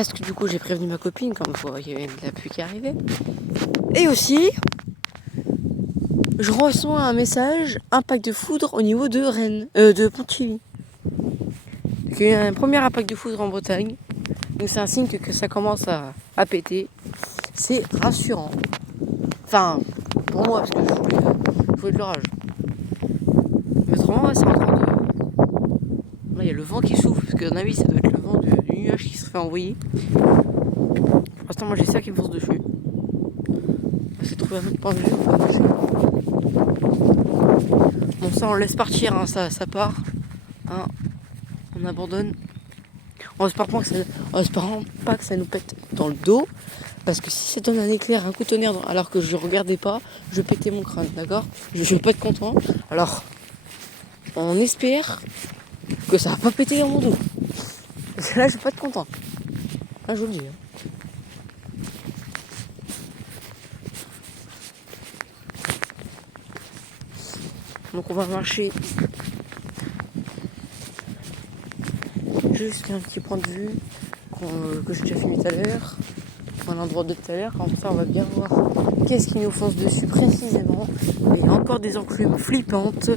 parce que du coup j'ai prévenu ma copine comme quoi il y avait de la pluie qui arrivait. Et aussi, je reçois un message, impact de foudre au niveau de Rennes, de Pontivy. Donc il y a eu un premier impact de foudre en Bretagne. Donc c'est un signe que ça commence à péter. C'est rassurant. Enfin, pour moi, parce que je voulais de l'orage. Mais autrement, c'est en train de... Là, il y a le vent qui souffle, parce que à mon avis, ça doit être le vent du nuage qui se fait envoyer. Pour l'instant, moi, j'ai ça qui me force dessus. On va trouver un autre point de vue, on va marcher. Bon, ça, on laisse partir, hein, ça part. Hein, on abandonne. En espérant pas que ça nous pète dans le dos. Parce que si ça donne un éclair, un coup de tonnerre, alors que je regardais pas, je pétais mon crâne, d'accord? Je vais pas être content. Alors, on espère que ça va pas péter dans mon dos. Parce que là, je vais pas être content. Là, je vous le dis. Donc, on va marcher jusqu'à un petit point de vue que j'ai déjà filmé tout à l'heure. Un endroit de tout à l'heure, comme ça on va bien voir qu'est-ce qui nous fonce dessus précisément. Il y a encore des enclumes flippantes.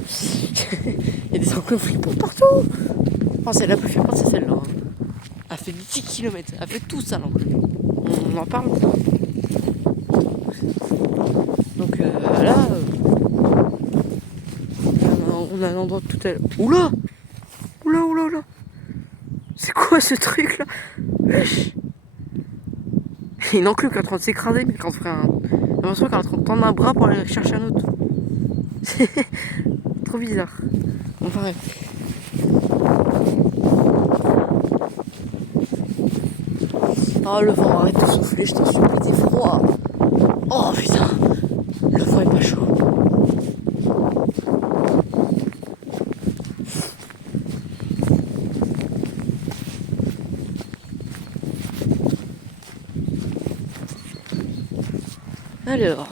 Il y a des enclumes flippantes partout. Oh, celle la plus flippante, c'est celle-là. Elle fait 10 km, elle fait tout ça l'enclume. On en parle. Donc là, on a un endroit tout à l'heure. Oula. C'est quoi ce truc là? Il y a une enclume qui est en train de s'écraser, mais quand on ferait j'ai l'impression qu'elle est en train de tendre un bras pour aller chercher un autre. C'est trop bizarre. Enfin bref. Oh le vent, arrête de souffler, je t'en supplie, t'es froid. Oh putain, le vent est pas chaud. Alors.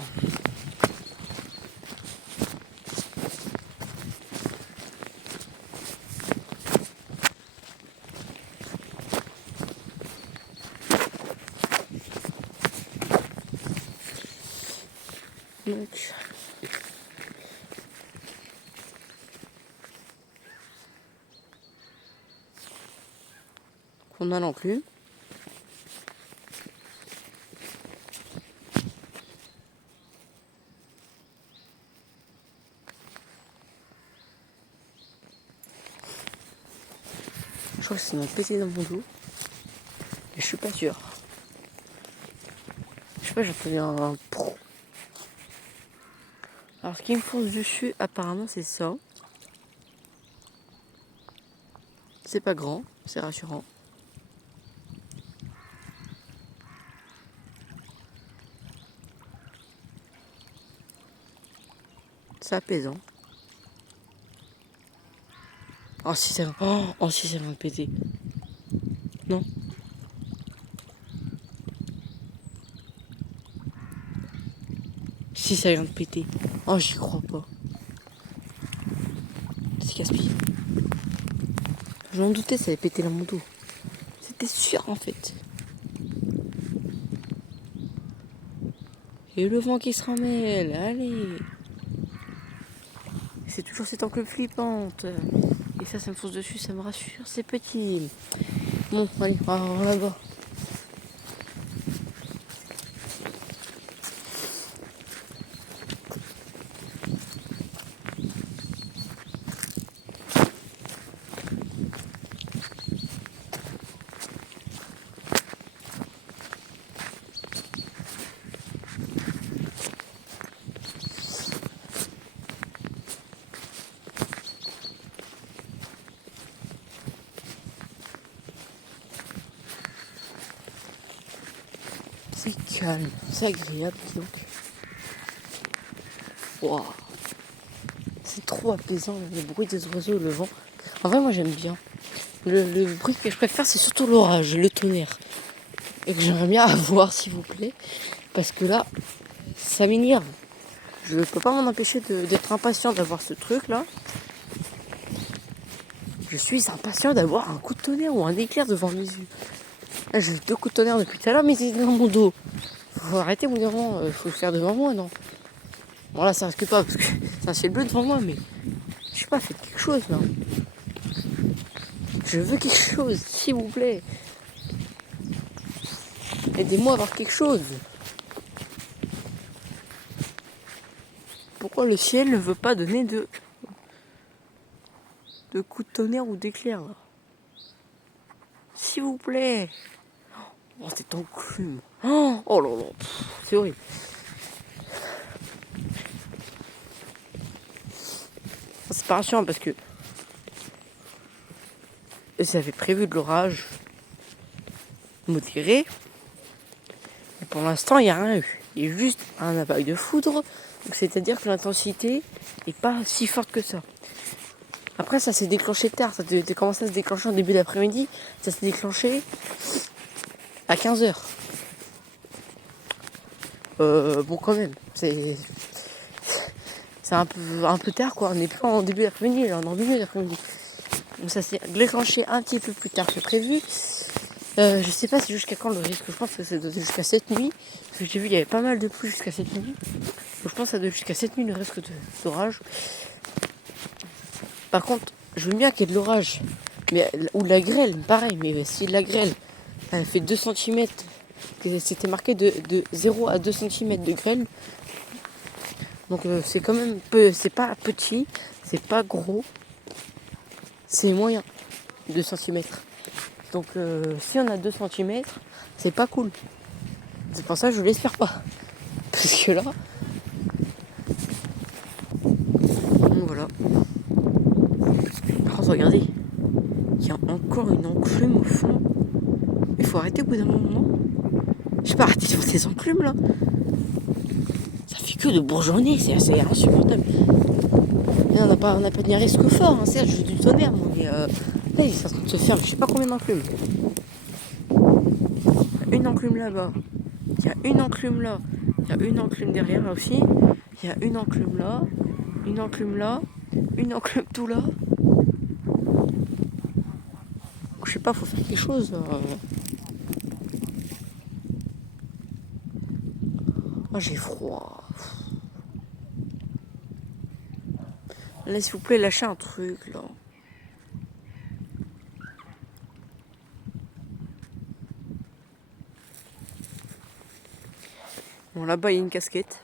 Donc. On a l'enclume. Je crois que ça m'a pété dans mon dos. Mais je suis pas sûr. Je sais pas, j'ai entendu un pro. Alors ce qui me fonce dessus, apparemment, c'est ça. C'est pas grand, c'est rassurant. C'est apaisant. Oh si ça vient de péter. Non. Si ça vient de péter. Oh j'y crois pas. C'est casse-pied. J'en doutais, ça allait péter dans mon dos. C'était sûr en fait. Et le vent qui se ramène, allez. C'est toujours cette enclume flippante. Et ça me fonce dessus, ça me rassure, c'est petit. Bon, allez, on va voir là-bas. C'est calme, c'est agréable donc. Wow. C'est trop apaisant, le bruit des oiseaux, le vent. En vrai, moi j'aime bien. Le bruit que je préfère, c'est surtout l'orage, le tonnerre. Et que j'aimerais bien avoir, s'il vous plaît. Parce que là, ça m'énerve. Je ne peux pas m'en empêcher d'être impatient d'avoir ce truc-là. Je suis impatient d'avoir un coup de tonnerre ou un éclair devant mes yeux. Là, j'ai 2 coups de tonnerre depuis tout à l'heure, mais ils étaient dans mon dos. Faut arrêter au bout d'un moment, faut le faire devant moi, non? Bon là ça risque pas parce que c'est un ciel bleu devant moi, mais je sais pas, faites quelque chose là. Je veux quelque chose, s'il vous plaît. Aidez-moi à avoir quelque chose. Pourquoi le ciel ne veut pas donner de coups de tonnerre ou d'éclair là? S'il vous plaît. Oh, c'est enclume. Oh là là, c'est horrible. C'est pas rassurant parce que j'avais prévu de l'orage modéré. Et pour l'instant, il n'y a rien eu. Il y a juste un impact de foudre. Donc, c'est-à-dire que l'intensité n'est pas si forte que ça. Après, ça s'est déclenché tard. Ça a commencé à se déclencher en début d'après-midi. Ça s'est déclenché à 15h. Bon, quand même. C'est un peu tard, quoi. On n'est plus en début d'après-midi, là, on est en milieu d'après-midi. Donc ça s'est déclenché un petit peu plus tard que prévu. Je sais pas si jusqu'à quand le risque. Je pense que c'est jusqu'à cette nuit. Parce que j'ai vu il y avait pas mal de pluie jusqu'à cette nuit. Donc je pense que ça doit jusqu'à cette nuit le risque d'orage. Par contre, je veux bien qu'il y ait de l'orage. Ou de la grêle, pareil. Mais si la grêle, elle fait 2 cm, c'était marqué de 0 à 2 cm de grêle. Donc c'est quand même peu, c'est pas petit, c'est pas gros. C'est moyen, 2 cm. Donc si on a 2 cm, c'est pas cool. C'est pour ça que je l'espère pas. Parce que là... Donc voilà. Oh, regardez. Il y a encore une enclume au fond. Il faut arrêter au bout d'un moment. Je sais pas, arrêter de faire ces enclumes là. Ça fait que de bourgeonner, c'est assez insupportable. Et on n'a pas ni un risque fort, hein. Certes, j'ai du tonnerre, moi, mais là, il est en train de se faire, je sais pas combien d'enclumes. Il y a une enclume là-bas. Il y a une enclume là. Il y a une enclume derrière là aussi. Il y a une enclume là. Une enclume là. Une enclume tout là. Je sais pas, faut faire quelque chose. Ah, j'ai froid. Là, s'il vous plaît, lâchez un truc là. Bon, là-bas, il y a une casquette.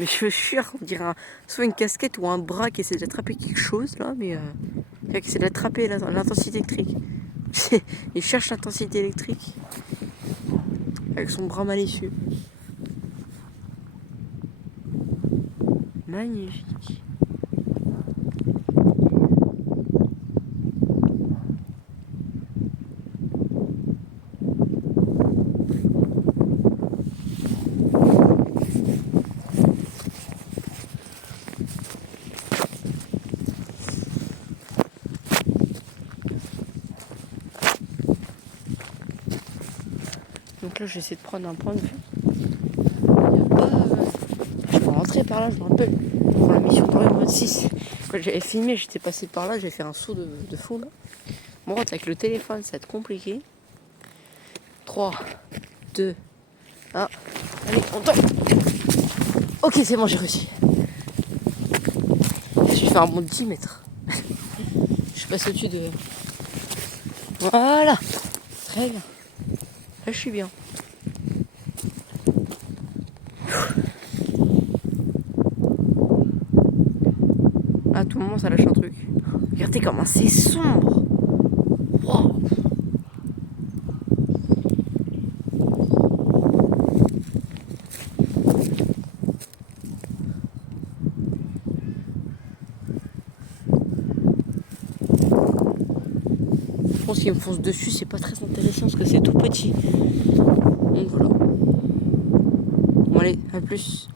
Mes cheveux chuirent, on dirait soit une casquette ou un bras qui essaie d'attraper quelque chose, là, mais qui essaie d'attraper l'intensité électrique. Il cherche l'intensité électrique avec son bras malicieux. Magnifique. Donc là, j'essaie de prendre un point de vue. Je vais rentrer par là, je me rappelle. Pour la mission d'Orient 26. Quand j'avais filmé, j'étais passé par là, j'avais fait un saut de fou là. Bon, avec le téléphone, ça va être compliqué. 3, 2, 1. Allez, on tente. Ok, c'est bon, j'ai réussi. J'ai fait un bond de 10 mètres. Je passe au-dessus de... Voilà. Très bien. Là, je suis bien. À tout moment, ça lâche un truc. Regardez comment c'est sombre. Wow. Je pense qu'il me fonce dessus, c'est pas très intéressant parce que c'est tout petit. Donc voilà. Bon allez, à plus.